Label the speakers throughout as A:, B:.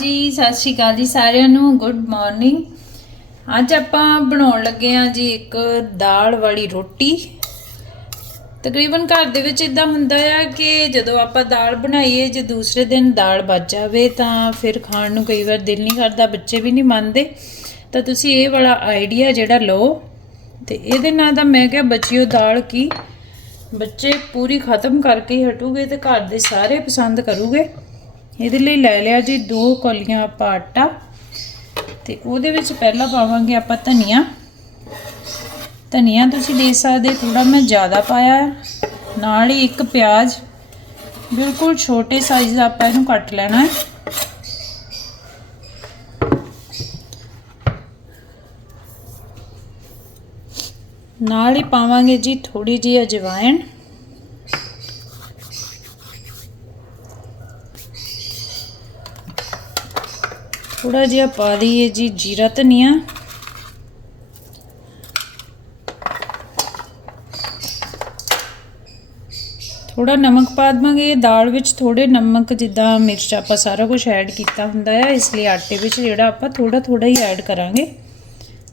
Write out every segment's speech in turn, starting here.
A: ਜੀ ਸਤਿ ਸ਼੍ਰੀ ਅਕਾਲ ਜੀ ਸਾਰਿਆਂ ਨੂੰ ਗੁੱਡ ਮਾਰਨਿੰਗ ਅੱਜ ਆਪਾਂ ਬਣਾਉਣ ਲੱਗੇ ਆ ਜੀ ਇੱਕ ਦਾਲ ਵਾਲੀ ਰੋਟੀ। ਤਕਰੀਬਨ ਘਰ ਦੇ ਵਿੱਚ ਇਦਾਂ ਹੁੰਦਾ ਆ ਕਿ ਜਦੋਂ ਆਪਾਂ ਦਾਲ ਬਣਾਈਏ, ਜੇ ਦੂਸਰੇ ਦਿਨ ਦਾਲ ਬਚ ਜਾਵੇ ਤਾਂ ਫਿਰ ਖਾਣ ਨੂੰ ਕਈ ਵਾਰ ਦਿਲ ਨਹੀਂ ਕਰਦਾ, ਬੱਚੇ ਵੀ ਨਹੀਂ ਮੰਨਦੇ। ਤਾਂ ਤੁਸੀਂ ਇਹ ਵਾਲਾ ਆਈਡੀਆ ਜਿਹੜਾ ਲਓ, ਤੇ ਇਹਦੇ ਨਾਲ ਤਾਂ ਮੈਂ ਕਿਹਾ ਬਚਿਓ ਦਾਲ ਕੀ। ਬੱਚੇ ਪੂਰੀ ਖਤਮ ਕਰਕੇ ਹੀ ਹਟੂਗੇ ਤੇ ਘਰ ਦੇ ਸਾਰੇ ਪਸੰਦ ਕਰੂਗੇ। ਇਹਦੇ ਲਈ ਲੈ ਲਿਆ ਜੀ ਦੋ ਕੌਲੀਆਂ ਆਪਾਂ ਆਟਾ ਤੇ ਉਹਦੇ ਵਿੱਚ ਪਹਿਲਾਂ ਪਾਵਾਂਗੇ ਆਪਾਂ ਧਨੀਆ। ਧਨੀਆ ਤੁਸੀਂ ਦੇ ਸਕਦੇ ਥੋੜਾ ਮੈਂ ਜ਼ਿਆਦਾ ਪਾਇਆ। ਨਾਲ ਹੀ ਇੱਕ ਪਿਆਜ਼। ਬਿਲਕੁਲ ਛੋਟੇ ਸਾਈਜ਼ ਦਾ ਆਪਾਂ ਇਹਨੂੰ ਕੱਟ ਲੈਣਾ ਹੈ। ਨਾਲ ਹੀ ਪਾਵਾਂਗੇ ਜੀ ਥੋੜੀ ਜਿਹੀ ਅਜਵਾਇਣ। ਥੋੜਾ ਜਿਹਾ ਪਾ ਦਈਏ ਜੀ ਜੀਰਾ ਧਨੀਆ। ਥੋੜਾ ਨਮਕ ਪਾ ਦਵਾਂਗੇ। ਦਾਲ ਵਿੱਚ ਥੋੜੇ ਨਮਕ, ਜਿੱਦਾਂ ਮਿਰਚ ਆਪਾਂ ਸਾਰਾ ਕੁਝ ਐਡ ਕੀਤਾ ਹੁੰਦਾ ਹੈ। ਇਸ ਲਈ ਆਟੇ ਵਿੱਚ ਜਿਹੜਾ ਆਪਾਂ ਥੋੜਾ ਥੋੜਾ ਹੀ ਐਡ ਕਰਾਂਗੇ।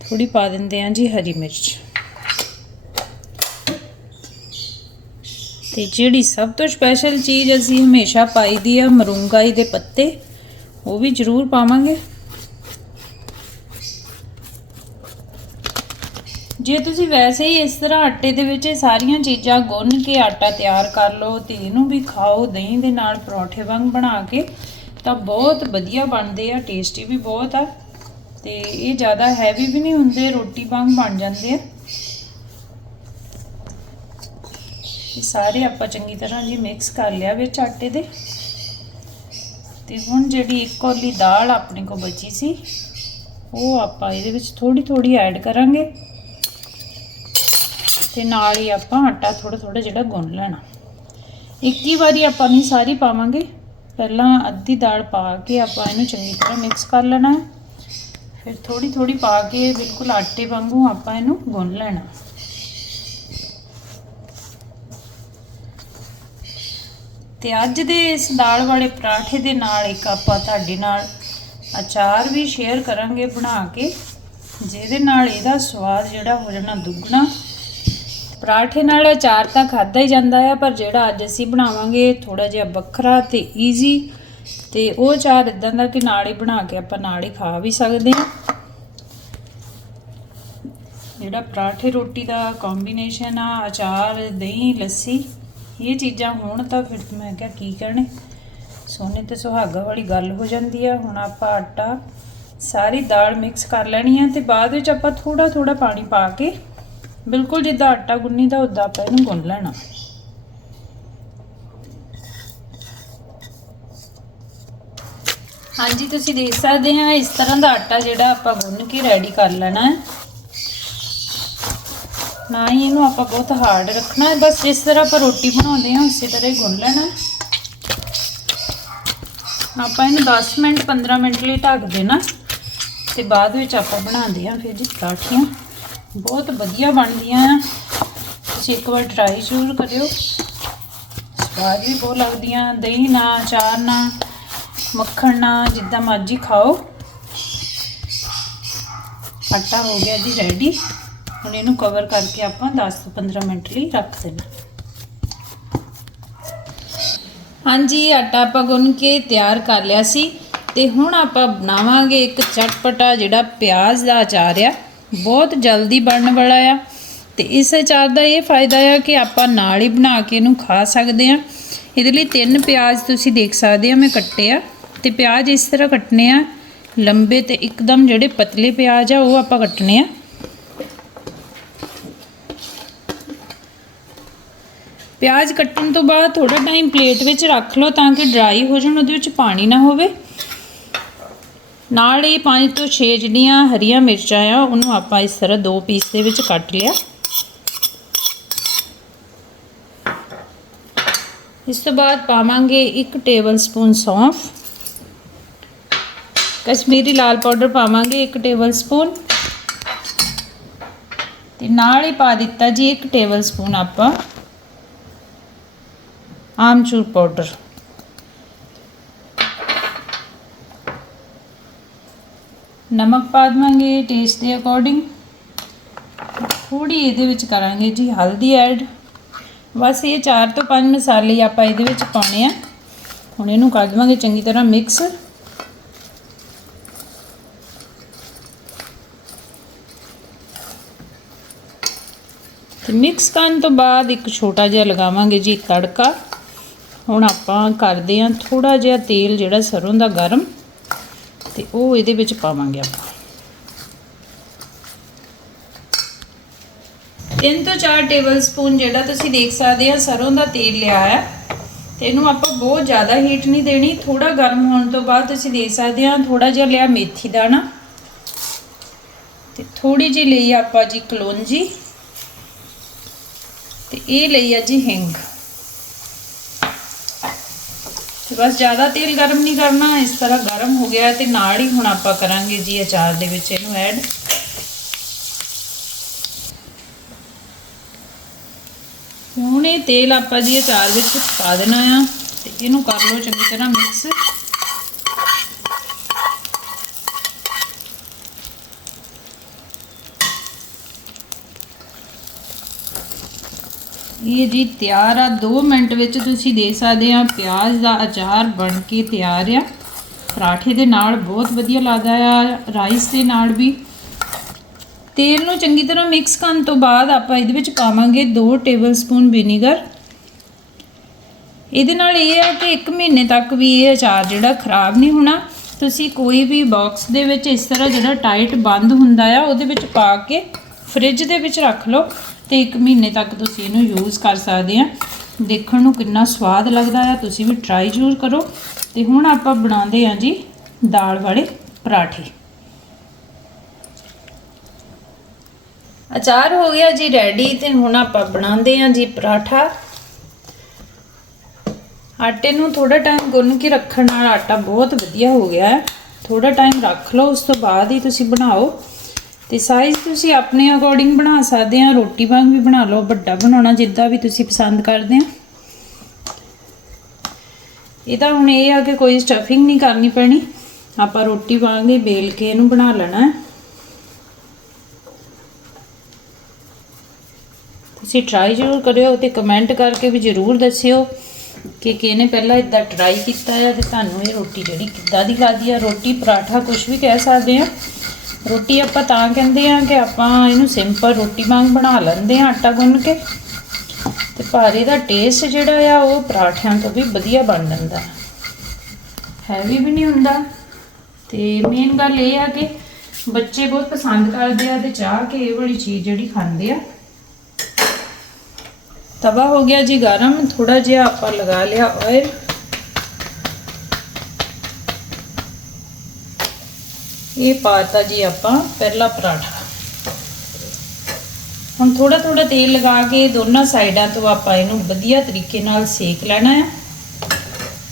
A: ਥੋੜੀ ਪਾ ਦਿੰਦੇ ਹਾਂ ਜੀ ਹਰੀ ਮਿਰਚ। ਤੇ ਜਿਹੜੀ ਸਭ ਤੋਂ ਸਪੈਸ਼ਲ ਚੀਜ਼ ਅਸੀਂ ਹਮੇਸ਼ਾ ਪਾਈ ਦੀ ਆ ਮਰੂੰਗਾਈ ਦੇ ਪੱਤੇ। ਉਹ ਵੀ ਜ਼ਰੂਰ ਪਾਵਾਂਗੇ। ਜੇ ਤੁਸੀਂ ਵੈਸੇ ਹੀ ਇਸ ਤਰ੍ਹਾਂ ਆਟੇ ਦੇ ਵਿੱਚ ਇਹ ਸਾਰੀਆਂ ਚੀਜ਼ਾਂ ਗੁੰਨ ਕੇ ਆਟਾ ਤਿਆਰ ਕਰ ਲਓ, ਤੇ ਇਹਨੂੰ ਵੀ ਖਾਓ, ਦਹੀਂ ਦੇ ਨਾਲ ਪਰੌਠੇ ਵਾਂਗ ਬਣਾ ਕੇ, ਤਾਂ ਬਹੁਤ ਵਧੀਆ ਬਣਦੇ ਆ, ਟੇਸਟੀ ਵੀ ਬਹੁਤ ਆ। ਤੇ ਇਹ ਜ਼ਿਆਦਾ ਹੈਵੀ ਵੀ ਨਹੀਂ ਹੁੰਦੇ, ਰੋਟੀ ਵਾਂਗ ਬਣ ਜਾਂਦੇ ਆ। ਇਹ ਸਾਰੇ ਆਪਾਂ ਚੰਗੀ ਤਰ੍ਹਾਂ ਜੀ ਮਿਕਸ ਕਰ ਲਿਆ ਵਿੱਚ ਆਟੇ ਦੇ। ਤੇ ਹੁਣ ਜਿਹੜੀ ਇੱਕ ਕੌਲੀ ਦਾਲ ਆਪਣੇ ਕੋਲ ਬਚੀ ਸੀ, ਉਹ ਆਪਾਂ ਇਹਦੇ ਵਿੱਚ ਥੋੜੀ ਥੋੜੀ ਐਡ ਕਰਾਂਗੇ। ਤੇ ਨਾਲ ਹੀ ਆਪਾਂ ਆਟਾ ਥੋੜਾ ਥੋੜਾ ਜਿਹੜਾ ਗੁੰਨ ਲੈਣਾ। ਇੱਕ ਹੀ ਵਾਰੀ ਆਪਾਂ ਨਹੀਂ ਸਾਰੀ ਪਾਵਾਂਗੇ। ਪਹਿਲਾਂ ਅੱਧੀ ਦਾਲ ਪਾ ਕੇ ਆਪਾਂ ਇਹਨੂੰ ਚੰਗੀ ਤਰ੍ਹਾਂ ਮਿਕਸ ਕਰ ਲੈਣਾ। ਫਿਰ ਥੋੜੀ ਥੋੜੀ ਪਾ ਕੇ ਬਿਲਕੁਲ ਆਟੇ ਵਾਂਗੂ ਆਪਾਂ ਇਹਨੂੰ ਗੁੰਨ ਲੈਣਾ। ਤੇ ਅੱਜ ਦੇ ਇਸ ਦਾਲ ਵਾਲੇ ਪਰਾਠੇ ਦੇ ਨਾਲ ਇੱਕ ਆਪਾਂ ਤੁਹਾਡੇ ਨਾਲ ਅਚਾਰ ਵੀ ਸ਼ੇਅਰ ਕਰਾਂਗੇ ਬਣਾ ਕੇ, ਜਿਹਦੇ ਨਾਲ ਇਹਦਾ ਸਵਾਦ ਜਿਹੜਾ ਹੋ ਜਾਣਾ ਦੁੱਗਣਾ। ਪਰਾਠੇ ਨਾਲ ਅਚਾਰ ਤਾਂ ਖਾਦਾ ਹੀ ਜਾਂਦਾ ਆ, ਪਰ ਜਿਹੜਾ ਅੱਜ ਅਸੀਂ ਬਣਾਵਾਂਗੇ ਥੋੜਾ ਜਿਹਾ ਵੱਖਰਾ ਤੇ ਈਜ਼ੀ ਤੇ ਉਹ ਅਚਾਰ ਇਦਾਂ ਦਾ ਕਿ ਨਾਲ ਹੀ ਬਣਾ ਕੇ ਆਪਾਂ ਨਾਲ ਹੀ ਖਾ ਵੀ ਸਕਦੇ ਹਾਂ। ਜਿਹੜਾ ਪਰਾਠੇ ਰੋਟੀ ਦਾ ਕੰਬੀਨੇਸ਼ਨ ਆ, ਅਚਾਰ, ਦਹੀਂ, ਲੱਸੀ ਇਹ ਚੀਜ਼ਾਂ ਹੋਣ ਤਾਂ ਫਿਰ ਮੈਂ ਕਿਹਾ ਕੀ ਕਰਨੇ? ਸੋਨੇ ਤੇ ਸੁਹਾਗਾ ਵਾਲੀ ਗੱਲ ਹੋ ਜਾਂਦੀ ਆ। ਹੁਣ ਆਪਾਂ ਆਟਾ, ਸਾਰੀ ਦਾਲ ਮਿਕਸ ਕਰ ਲੈਣੀ ਆ ਤੇ ਬਾਅਦ ਵਿੱਚ ਆਪਾਂ ਥੋੜਾ ਥੋੜਾ ਪਾਣੀ ਪਾ ਕੇ ਬਿਲਕੁਲ ਜਿੱਦਾਂ ਆਟਾ ਗੁੰਨੀ ਦਾ ਉਦਾਂ ਆਪਾਂ ਇਹਨੂੰ ਗੁੰਨ ਲੈਣਾ। ਹਾਂਜੀ, ਤੁਸੀਂ ਦੇਖ ਸਕਦੇ ਆ, ਇਸ ਤਰ੍ਹਾਂ ਦਾ ਆਟਾ ਜਿਹੜਾ ਆਪਾਂ ਗੁੰਨ ਕੇ ਰੈਡੀ ਕਰ ਲੈਣਾ। ਹੈ ਨਾ ਹੀ, ਇਹਨੂੰ ਆਪਾਂ ਬਹੁਤ ਹਾਰਡ ਰੱਖਣਾ ਹੈ। ਬਸ ਜਿਸ ਤਰ੍ਹਾਂ ਆਪਾਂ ਰੋਟੀ ਬਣਾਉਂਦੇ ਹਾਂ, ਉਸੇ ਤਰ੍ਹਾਂ ਹੀ ਗੁੰਨ ਲੈਣਾ ਆਪਾਂ ਇਹਨੂੰ 10 ਮਿੰਟ 15 ਮਿੰਟ ਲਈ ਢੱਕ ਦੇਣਾ ਤੇ ਬਾਅਦ ਵਿੱਚ ਆਪਾਂ ਬਣਾਉਂਦੇ ਹਾਂ ਫਿਰ ਜੀ ਪਰਾਠੀਆਂ ਬਹੁਤ ਵਧੀਆ ਬਣਦੀਆਂ ਆ। ਤੁਸੀਂ ਇੱਕ ਵਾਰ ਟਰਾਈ ਜ਼ਰੂਰ ਕਰਿਓ। ਸਵਾਦ ਵੀ ਬਹੁਤ ਲੱਗਦੀਆਂ, ਦਹੀਂ ਨਾ, ਅਚਾਰ ਨਾ, ਮੱਖਣ ਨਾ, ਜਿੱਦਾਂ ਮਰਜ਼ੀ ਖਾਓ। ਆਟਾ ਹੋ ਗਿਆ ਜੀ ਰੈਡੀ ਹੁਣ ਇਹਨੂੰ ਕਵਰ ਕਰਕੇ ਆਪਾਂ 10 ਤੋਂ 15 ਮਿੰਟ ਲਈ ਰੱਖ ਦੇਣਾ। ਹਾਂਜੀ, ਆਟਾ ਆਪਾਂ ਗੁੰਨ ਕੇ ਤਿਆਰ ਕਰ ਲਿਆ ਸੀ ਤੇ ਹੁਣ ਆਪਾਂ ਬਣਾਵਾਂਗੇ ਇੱਕ ਚਟਪਟਾ ਜਿਹੜਾ ਪਿਆਜ਼ ਦਾ ਅਚਾਰ ਆ। ਬਹੁਤ ਜਲਦੀ ਬਣਨ ਵਾਲਾ ਆ ਤੇ ਇਸ ਅਚਾਰ ਦਾ ਇਹ ਫਾਇਦਾ ਆ ਕਿ ਆਪਾਂ ਨਾਲ ਹੀ ਬਣਾ ਕੇ ਇਹਨੂੰ ਖਾ ਸਕਦੇ ਆ। ਇਹਦੇ ਲਈ ਤਿੰਨ ਪਿਆਜ਼ ਤੁਸੀਂ ਦੇਖ ਸਕਦੇ ਆ, ਮੈਂ ਕੱਟੇ ਆ ਤੇ ਪਿਆਜ਼ ਇਸ ਤਰ੍ਹਾਂ ਕੱਟਨੇ ਆ। ਲੰਬੇ ਤੇ ਇੱਕਦਮ ਜਿਹੜੇ ਪਤਲੇ ਪਿਆਜ਼ ਆ, ਉਹ ਆਪਾਂ ਕੱਟਨੇ ਆ। ਪਿਆਜ਼ ਕੱਟਣ ਤੋਂ ਬਾਅਦ ਥੋੜਾ ਟਾਈਮ ਪਲੇਟ ਵਿੱਚ ਰੱਖ ਲਓ ਤਾਂ ਕਿ ਡਰਾਈ ਹੋ ਜਾਣ, ਉਹਦੇ ਵਿੱਚ ਪਾਣੀ ਨਾ ਹੋਵੇ। ਨਾਲ ਹੀ ਪੰਜ ਤੋਂ 6 ਜਿਹੜੀਆਂ ਹਰੀਆਂ ਮਿਰਚਾਂ ਆ, ਉਹਨੂੰ ਆਪਾਂ ਇਸ ਤਰ੍ਹਾਂ ਦੋ ਪੀਸ ਦੇ ਵਿੱਚ ਕੱਟ ਲਿਆ। ਇਸ ਤੋਂ ਬਾਅਦ ਪਾਵਾਂਗੇ 1 ਟੇਬਲ ਸਪੂਨ ਸੌਂਫ। ਕਸ਼ਮੀਰੀ ਲਾਲ ਪਾਊਡਰ ਪਾਵਾਂਗੇ 1 ਟੇਬਲ ਸਪੂਨ ਤੇ ਨਾਲ ਹੀ ਪਾ ਦਿੱਤਾ ਜੀ 1 ਟੇਬਲ ਸਪੂਨ ਆਪਾਂ। ਆਮਚੂਰ ਪਾਊਡਰ। ਨਮਕ ਪਾ ਦੇਵਾਂਗੇ ਟੇਸਟ ਦੇ ਅਕੋਰਡਿੰਗ ਥੋੜੀ ਇਹਦੇ ਵਿੱਚ ਕਰਾਂਗੇ ਜੀ ਹਲਦੀ ਐਡ। ਬਸ ਇਹ 4 ਤੋਂ 5 ਮਸਾਲੇ ਆਪਾਂ ਇਹਦੇ ਵਿੱਚ ਪਾਉਣੇ ਆ। ਹੁਣ ਇਹਨੂੰ ਕਰ ਦੇਵਾਂਗੇ ਚੰਗੀ ਤਰ੍ਹਾਂ ਮਿਕਸ ਤੇ ਮਿਕਸ ਕਰਨ ਤੋਂ ਬਾਅਦ ਇੱਕ ਛੋਟਾ ਜਿਹਾ ਲਗਾਵਾਂਗੇ ਜੀ ਤੜਕਾ। ਹੁਣ ਆਪਾਂ ਕਰਦੇ ਹਾਂ ਥੋੜਾ ਜਿਹਾ ਤੇਲ ਜਿਹੜਾ ਸਰੋਂ ਦਾ ਗਰਮ, ਤੇ ਉਹ ਇਹਦੇ ਵਿੱਚ ਪਾਵਾਂਗੇ ਆਪਾਂ। ਤਿੰਨ ਤੋਂ 4 ਟੇਬਲ ਸਪੂਨ ਜਿਹੜਾ ਤੁਸੀਂ ਦੇਖ ਸਕਦੇ ਆ, ਸਰੋਂ ਦਾ ਤੇਲ ਲਿਆ ਹੈ ਤੇ ਇਹਨੂੰ ਆਪਾਂ ਬਹੁਤ ਜ਼ਿਆਦਾ ਹੀਟ ਨਹੀਂ ਦੇਣੀ ਥੋੜਾ ਗਰਮ ਹੋਣ ਤੋਂ ਬਾਅਦ ਤੁਸੀਂ ਦੇਖ ਸਕਦੇ ਆ ਥੋੜਾ ਜਿਹਾ ਲਿਆ ਮੇਥੀ ਦਾਣਾ। ਤੇ ਥੋੜੀ ਜਿਹੀ ਲਈ ਆਪਾਂ ਜੀ ਕਲੋਂਜੀ। ਤੇ ਇਹ ਲਈ ਆ ਜੀ ਹਿੰਗ। ਤੇ ਬਸ ਜ਼ਿਆਦਾ ਤੇਲ ਗਰਮ ਨਹੀਂ ਕਰਨਾ, ਇਸ ਤਰ੍ਹਾਂ ਗਰਮ ਹੋ ਗਿਆ ਤੇ ਨਾਲ ਹੀ ਹੁਣ ਆਪਾਂ ਕਰਾਂਗੇ ਜੀ ਅਚਾਰ ਦੇ ਵਿੱਚ ਇਹਨੂੰ ਐਡ। ਹੁਣ ਇਹ ਤੇਲ ਆਪਾਂ ਜੀ ਅਚਾਰ ਵਿੱਚ ਪਾ ਦੇਣਾ ਆ ਤੇ ਇਹਨੂੰ ਕਰ ਲਓ ਚੰਗੀ ਤਰ੍ਹਾਂ ਮਿਕਸ। ਇਹ ਜੀ ਤਿਆਰ ਆ। 2 ਮਿੰਟ ਵਿੱਚ ਤੁਸੀਂ ਦੇ ਸਕਦੇ ਆ। ਪਿਆਜ਼ ਦਾ ਅਚਾਰ ਬਣ ਕੇ ਤਿਆਰ ਆ। ਪਰਾਠੇ ਦੇ ਨਾਲ ਬਹੁਤ ਵਧੀਆ ਲੱਗਦਾ ਆ, ਰਾਈਸ ਦੇ ਨਾਲ ਵੀ। ਤੇਲ ਨੂੰ ਚੰਗੀ ਤਰ੍ਹਾਂ ਮਿਕਸ ਕਰਨ ਤੋਂ ਬਾਅਦ ਆਪਾਂ ਇਹਦੇ ਵਿੱਚ ਪਾਵਾਂਗੇ 2 ਟੇਬਲਸਪੂਨ ਵਿਨੀਗਰ ਇਹਦੇ ਨਾਲ ਇਹ ਆ ਕਿ 1 ਮਹੀਨੇ ਤੱਕ ਵੀ ਇਹ ਅਚਾਰ ਜਿਹੜਾ ਖਰਾਬ ਨਹੀਂ ਹੋਣਾ। ਤੁਸੀਂ ਕੋਈ ਵੀ ਬਾਕਸ ਦੇ ਵਿੱਚ ਇਸ ਤਰ੍ਹਾਂ ਜਿਹੜਾ ਟਾਈਟ ਬੰਦ ਹੁੰਦਾ ਆ, ਉਹਦੇ ਵਿੱਚ ਪਾ ਕੇ ਫ੍ਰਿਜ ਦੇ ਵਿੱਚ ਰੱਖ ਲਓ। ਤੇ 1 ਮਹੀਨੇ ਤੱਕ ਤੁਸੀਂ ਇਹਨੂੰ ਯੂਜ਼ ਕਰ ਸਕਦੇ ਆ। ਦੇਖਣ ਨੂੰ ਕਿੰਨਾ ਸਵਾਦ ਲੱਗਦਾ ਆ। ਤੁਸੀਂ ਵੀ ਟਰਾਈ ਜ਼ਰੂਰ ਕਰੋ। ਤੇ ਹੁਣ ਆਪਾਂ ਬਣਾਉਂਦੇ ਆ ਜੀ ਦਾਲ ਵਾਲੇ ਪਰਾਠੇ। ਅਚਾਰ ਹੋ ਗਿਆ ਜੀ ਰੈਡੀ ਤੇ ਹੁਣ ਆਪਾਂ ਬਣਾਉਂਦੇ ਆ ਜੀ ਪਰਾਠਾ। ਆਟੇ ਨੂੰ ਥੋੜਾ ਟਾਈਮ ਗੁੰਨ ਕੇ ਰੱਖਣ ਨਾਲ ਆਟਾ ਬਹੁਤ ਵਧੀਆ ਹੋ ਗਿਆ। ਹੈ ਥੋੜਾ ਟਾਈਮ ਰੱਖ ਲਓ, ਉਸ ਤੋਂ ਬਾਅਦ ਹੀ ਤੁਸੀਂ ਬਣਾਓ। ਤੇ ਸਾਈਜ਼ ਤੁਸੀਂ ਆਪਣੇ ਅਕੋਰਡਿੰਗ ਬਣਾ ਸਕਦੇ ਆ, ਰੋਟੀ ਵਾਂਗ ਵੀ ਬਣਾ ਲਓ, ਵੱਡਾ ਬਣਾਉਣਾ ਜਿੱਦਾਂ ਵੀ ਤੁਸੀਂ ਪਸੰਦ ਕਰਦੇ ਆ। ਇਹਦਾ ਹੁਣ ਇਹ ਆ ਕਿ ਕੋਈ ਸਟਫਿੰਗ ਨਹੀਂ ਕਰਨੀ ਪੈਣੀ। ਆਪਾਂ ਰੋਟੀ ਵਾਂਗ ਹੀ ਬੇਲ ਕੇ ਇਹਨੂੰ ਬਣਾ ਲੈਣਾ। ਹੈ ਤੁਸੀਂ ਟਰਾਈ ਜ਼ਰੂਰ ਕਰਿਓ ਤੇ ਕਮੈਂਟ ਕਰਕੇ ਵੀ ਜ਼ਰੂਰ ਦੱਸਿਓ ਕਿ ਕਿਹਨੇ ਪਹਿਲਾਂ ਇਦਾਂ ਟਰਾਈ ਕੀਤਾ ਹੈ ਤੇ ਤੁਹਾਨੂੰ ਇਹ ਰੋਟੀ ਜਿਹੜੀ ਕਿੱਦਾਂ ਦੀ ਲੱਗਦੀ ਆ। ਰੋਟੀ, ਪਰਾਠਾ ਕੁਝ ਵੀ ਕਹਿ ਸਕਦੇ ਆ। ਰੋਟੀ ਆਪਾਂ ਤਾਂ ਕਹਿੰਦੇ ਆ ਕਿ ਆਪਾਂ ਇਹਨੂੰ ਸਿੰਪਲ ਰੋਟੀ ਵਾਂਗ ਬਣਾ ਲੈਂਦੇ ਆ ਆਟਾ ਗੁੰਨ ਕੇ। ਤੇ ਪਰ ਇਹਦਾ ਟੇਸਟ ਜਿਹੜਾ ਆ, ਉਹ ਪਰਾਠਿਆਂ ਤੋਂ ਵੀ ਵਧੀਆ ਬਣ ਜਾਂਦਾ। ਹੈਵੀ ਵੀ ਨਹੀਂ ਹੁੰਦਾ। ਤੇ ਮੇਨ ਗੱਲ ਇਹ ਆ ਕਿ ਬੱਚੇ ਬਹੁਤ ਪਸੰਦ ਕਰਦੇ ਆ ਤੇ ਚਾਹ ਕੇ ਇਹ ਵਾਲੀ ਚੀਜ਼ ਜਿਹੜੀ ਖਾਂਦੇ ਆ। ਤਵਾ ਹੋ ਗਿਆ ਜੀ ਗਰਮ ਥੋੜਾ ਜਿਹਾ ਆਪਾਂ ਲਗਾ ਲਿਆ ਆਇਲ ਇਹ ਪਾਤਾ ਜੀ ਆਪਾਂ ਪਹਿਲਾ ਪਰਾਠਾ। ਹੁਣ ਥੋੜਾ ਥੋੜਾ ਤੇਲ ਲਗਾ ਕੇ ਦੋਨਾਂ ਸਾਈਡਾਂ ਤੋਂ ਆਪਾਂ ਇਹਨੂੰ ਵਧੀਆ ਤਰੀਕੇ ਨਾਲ ਸੇਕ ਲੈਣਾ ਹੈ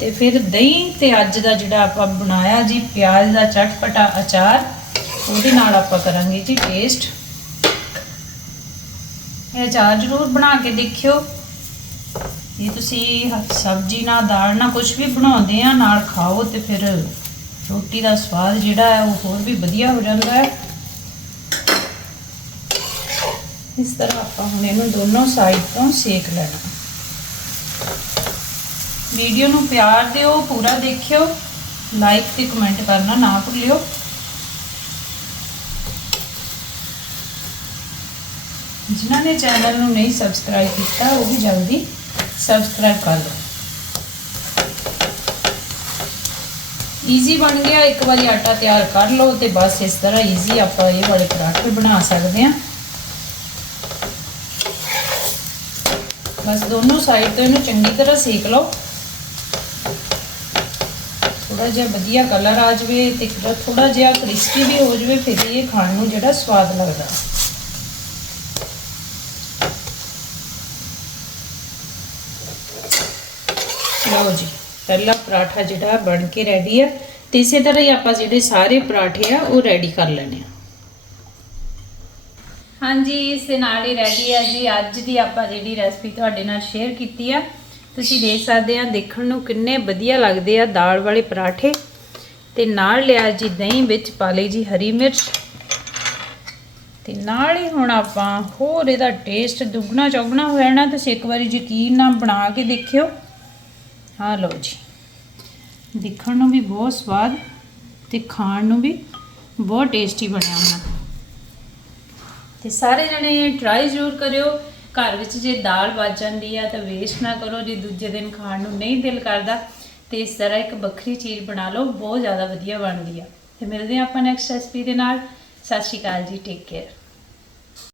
A: ਤੇ ਫਿਰ ਦਹੀਂ ਤੇ ਅੱਜ ਦਾ ਜਿਹੜਾ ਆਪਾਂ ਬਣਾਇਆ ਜੀ ਪਿਆਜ਼ ਦਾ ਚਟਪਟਾ ਅਚਾਰ, ਉਹਦੇ ਨਾਲ ਆਪਾਂ ਕਰਾਂਗੇ ਜੀ ਟੇਸਟ ਇਹ ਅਚਾਰ ਜ਼ਰੂਰ ਬਣਾ ਕੇ ਦੇਖਿਓ। ਜੇ ਤੁਸੀਂ ਸਬਜ਼ੀ ਨਾਲ ਦਾਲ ਨਾਲ ਕੁਝ ਵੀ ਬਣਾਉਂਦੇ ਆ, ਨਾਲ ਖਾਓ ਤੇ ਫਿਰ ਰੋਟੀ ਦਾ ਸਵਾਦ ਜਿਹੜਾ ਹੈ ਉਹ ਹੋਰ ਵੀ ਵਧੀਆ ਹੋ ਜਾਂਦਾ ਹੈ। ਇਸ ਤਰ੍ਹਾਂ ਆਪਾਂ ਹੁਣ ਇਹਨੂੰ ਦੋਨੋਂ ਸਾਈਡ ਤੋਂ ਸੇਕ ਲੈਣਾ। ਵੀਡੀਓ ਨੂੰ ਪਿਆਰ ਦਿਓ, ਪੂਰਾ ਦੇਖਿਓ ਲਾਈਕ ਤੇ ਕਮੈਂਟ ਕਰਨਾ ਨਾ ਭੁੱਲਿਓ। ਜਿਨ੍ਹਾਂ ਨੇ ਚੈਨਲ ਨੂੰ ਨਹੀਂ ਸਬਸਕ੍ਰਾਈਬ ਕੀਤਾ, ਉਹ ਵੀ ਜਲਦੀ ਸਬਸਕ੍ਰਾਈਬ ਕਰ ਲਓ। ਈਜ਼ੀ ਬਣ ਗਿਆ। ਇੱਕ ਵਾਰੀ ਆਟਾ ਤਿਆਰ ਕਰ ਲਓ ਤੇ ਬਸ ਇਸ ਤਰ੍ਹਾਂ ਈਜ਼ੀ ਆਪਾਂ ਇਹ ਵਾਲੇ ਪਰਾਠੇ ਬਣਾ ਸਕਦੇ ਹਾਂ। ਬਸ ਦੋਨੋਂ ਸਾਈਡ ਤੋਂ ਇਹਨੂੰ ਚੰਗੀ ਤਰ੍ਹਾਂ ਸੇਕ ਲਓ। ਥੋੜਾ ਜਿਹਾ ਵਧੀਆ ਕਲਰ ਆ ਜਾਵੇ ਤੇ ਥੋੜਾ ਜਿਹਾ ਕ੍ਰਿਸਪੀ ਵੀ ਹੋ ਜਾਵੇ, ਫਿਰ ਇਹ ਖਾਣ ਨੂੰ ਜਿਹੜਾ ਸਵਾਦ ਲੱਗਦਾ। ਲਓ ਜੀ। ਪਹਿਲਾ ਪਰਾਠਾ ਜਿਹੜਾ ਬਣ ਕੇ ਰੈਡੀ ਆ ਤੇ ਇਸੇ ਤਰ੍ਹਾਂ ਹੀ ਆਪਾਂ ਜਿਹੜੇ ਸਾਰੇ ਪਰਾਠੇ ਆ, ਉਹ ਰੈਡੀ ਕਰ ਲੈਣੇ ਆ। ਹਾਂਜੀ, ਇਸ ਦੇ ਨਾਲ ਹੀ ਰੈਡੀ ਆ ਜੀ। ਅੱਜ ਦੀ ਆਪਾਂ ਜਿਹੜੀ ਰੈਸਪੀ ਤੁਹਾਡੇ ਨਾਲ ਸ਼ੇਅਰ ਕੀਤੀ ਆ, ਤੁਸੀਂ ਦੇਖ ਸਕਦੇ ਆ, ਦੇਖਣ ਨੂੰ ਕਿੰਨੇ ਵਧੀਆ ਲੱਗਦੇ ਆ ਦਾਲ ਵਾਲੇ ਪਰਾਠੇ। ਤੇ ਨਾਲ ਲਿਆ ਜੀ ਦਹੀਂ ਵਿੱਚ ਪਾ ਲਈ ਜੀ ਹਰੀ ਮਿਰਚ। ਤੇ ਨਾਲ ਹੀ ਹੁਣ ਆਪਾਂ ਹੋਰ ਇਹਦਾ ਟੇਸਟ ਦੁੱਗਣਾ ਚੌਗਣਾ ਹੋ ਜਾਣਾ। ਤੁਸੀਂ ਇੱਕ ਵਾਰੀ ਯਕੀਨ ਨਾਲ ਬਣਾ ਕੇ ਦੇਖਿਓ। ਹਾਂ, ਲਓ ਜੀ। ਦੇਖਣ ਨੂੰ ਵੀ ਬਹੁਤ ਸਵਾਦ ਤੇ ਖਾਣ ਨੂੰ ਵੀ ਬਹੁਤ ਟੇਸਟੀ ਬਣਿਆ ਹੋਣਾ ਤੇ ਸਾਰੇ ਜਣੇ ਟਰਾਈ ਜ਼ਰੂਰ ਕਰਿਓ। ਘਰ ਵਿੱਚ ਜੇ ਦਾਲ ਬਚ ਜਾਂਦੀ ਆ ਤਾਂ ਵੇਸਟ ਨਾ ਕਰੋ, ਜੇ ਦੂਜੇ ਦਿਨ ਖਾਣ ਨੂੰ ਨਹੀਂ ਦਿਲ ਕਰਦਾ। ਤੇ ਇਸ ਤਰ੍ਹਾਂ ਇੱਕ ਵੱਖਰੀ ਚੀਜ਼ ਬਣਾ ਲਓ, ਬਹੁਤ ਜ਼ਿਆਦਾ ਵਧੀਆ ਬਣਦੀ ਆ। ਤੇ ਮਿਲਦੇ ਹਾਂ ਆਪਾਂ ਨੈਕਸਟ ਰੈਸਪੀ ਦੇ ਨਾਲ। ਸਤਿ ਸ਼੍ਰੀ ਅਕਾਲ ਜੀ ਟੇਕ ਕੇਅਰ